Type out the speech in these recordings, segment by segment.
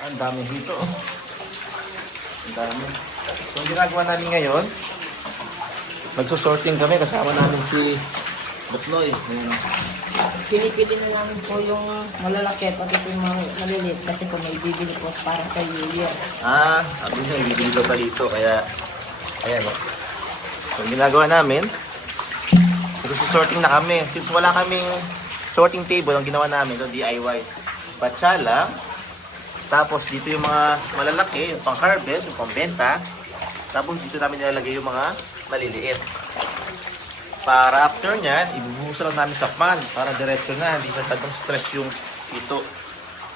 Ang dami dito. Ang dami. So, ang ginagawa namin ngayon, magsusorting kami. Kasama namin si Butnoy. Pinipili na lang po yung malalaki pati po yung mga maliliit kasi po may bibili po para sa New Year. Sabi niya, ibibili ko pa dito. Kaya, ayan o. So, ang ginagawa namin, magsusorting na kami. Since wala kaming sorting table, ang ginawa namin, ito DIY. Batsa lang. Tapos dito yung mga malalaki, yung pang-harvest, yung pang-benta. Tapos dito namin nilalagay yung mga maliliit. Para after nyan, ibubuhos lang namin sa pan para diretso na. Hindi na tagong stress yung ito.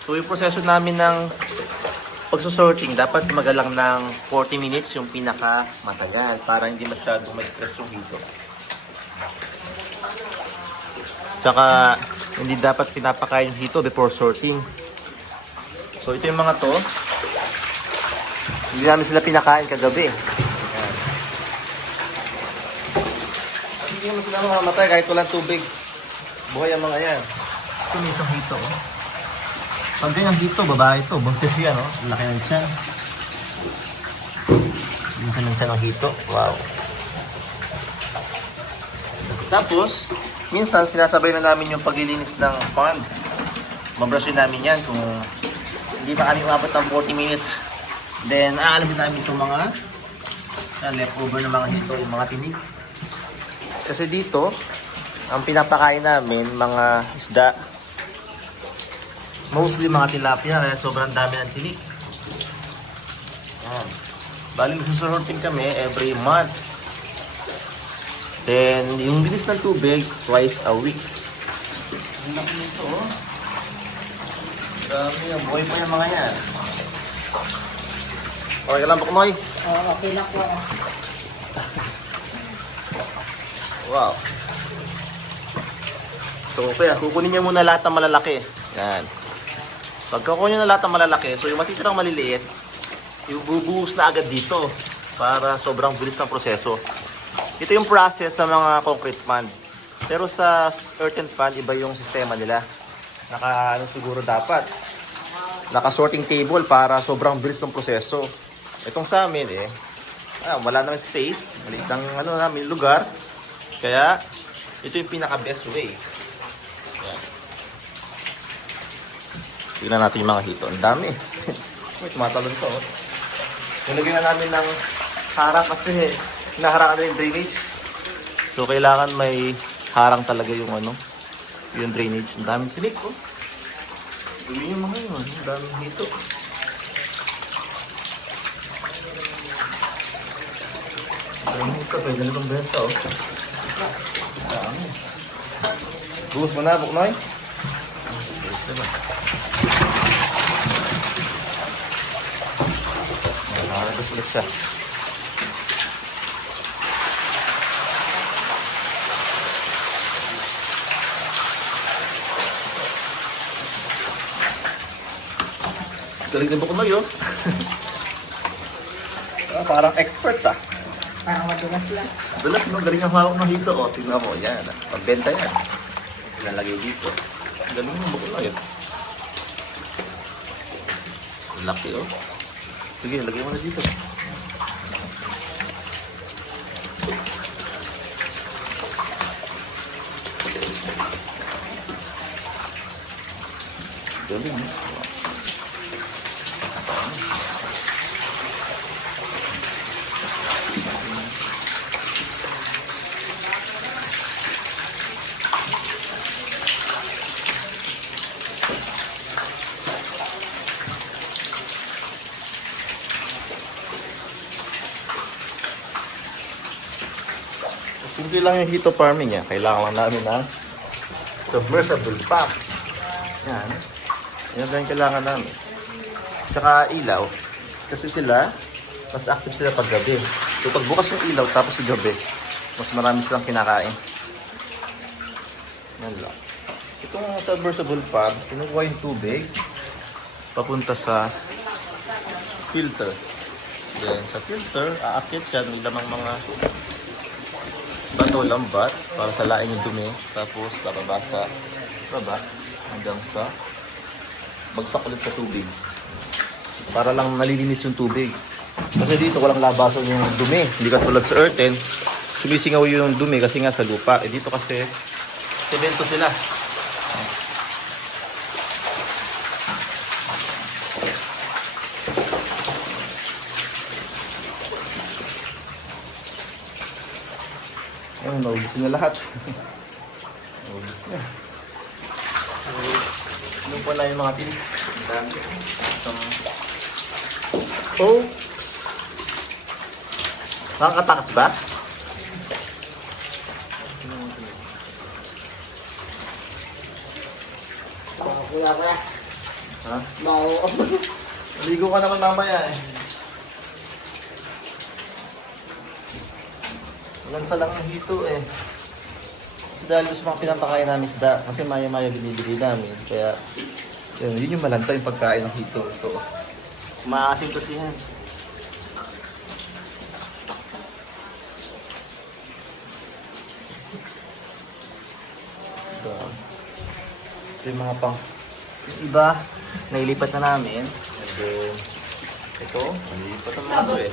So yung proseso namin ng pagsusorting, dapat magalang ng 40 minutes yung pinaka matagal para hindi masyadong may stress yung hito. Tsaka hindi dapat pinapakain yung hito before sorting. So ito yung mga to. Hindi namin sila pinakain kagabi. Ayan. Hindi naman sila mamamatay kahit walang tubig. Buhay ang mga yan. Ito may isang hito. Pag ganyang hito, babae ito. Buntis yan, oh. Laki ng tiyan. Laki ng tiyan ng hito. Wow. Tapos, minsan sinasabay na namin yung paglilinis ng pond. Mabrushin namin yan kung hindi pa kami umabot ng 40 minutes. Then, aalisin namin itong mga leftover ng mga hito, yung mga tinig. Kasi dito, ang pinapakain namin, mga isda, mostly mga tilapia, kaya sobrang dami ng tinik. Bali, magsusorting kami every month. Then, yung bilis ng tubig, twice a week. Ang laki nito, oh. Dami yan. Buhay pa yung mga yan. Okay lang, Buknoy? Oo, okay lang po. Wow. So, kaya kukunin niya muna lahat ng malalaki. Yan. Pagka kukunin niya na lahat ng malalaki, so yung matitirang maliliit, ibubuhos na agad dito para sobrang bilis ng proseso. Ito yung process sa mga concrete pond. Pero sa earthen pond, iba yung sistema nila. Siguro dapat naka-sorting table para sobrang bilis ng proseso. Itong sa amin wala naman space, maliit ang namin lugar. Kaya ito yung pinaka best way. Ayan. Tignan natin yung mga hito. Ang dami. May tumatalon to. Nilagyan na namin ng harang kasi hinaharangan na yung drainage. So kailangan may harang talaga yung yung drainage. Ang daming tinik, oh. Dumi yung mga yun. Ang daming hito. Ang daming hito. Pwede na itong benta, oh. Ang dami. Buhos mo na, Buknoy? Buhos na ba? Nakakagos ulit siya. Galing din Buknoy, oh. Parang expert, ah. Parang madulas lang. Dulas, no? Galing ang hawak ng hito, oh. Tingnan mo, yan. Pagbenta yan. Ilalagay dito. Galing mo Buknoy, oh. Laki, oh. Sige, lagay mo na dito. Galing, oh. Hindi lang yung hito farming niya. Kailangan lang namin ng submersible pump. Yan. Yan lang yung kailangan namin. Tsaka ilaw. Kasi mas active sila pag gabi. So pag bukas yung ilaw tapos gabi, mas marami silang kinakain. Yan lang. Itong submersible pump, kinukuha yung tubig papunta sa filter. Then sa filter, aakit yan. May lamang mga bato lambat para salain yung dumi. Tapos bababa sa baba hanggang sa bagsak ulit sa tubig. Para lang nalilinis yung tubig. Kasi dito walang labasan yung dumi. Hindi katulad sa earthen, sumisingaw yung dumi kasi nga sa lupa. Eh dito kasi, semento sila. Ayun, naubos na lahat. Naubos na. Ano pa na yung mga tin? Ang dami. Oops! Nakakatakas ba? Wala ka. Ha? Bawo. Maligo ka naman mamaya eh. Lansa lang ang hito eh. Kasi dahil sa mga pinapakain namin isda, kasi maya-maya binibili namin. Kaya, yun yung malansa yung pagkain ng hito. Ito. Maasim kasi yan. Ito yung mga pang... Yung iba, nailipat na namin. And then, ito, nailipat na mga ito eh.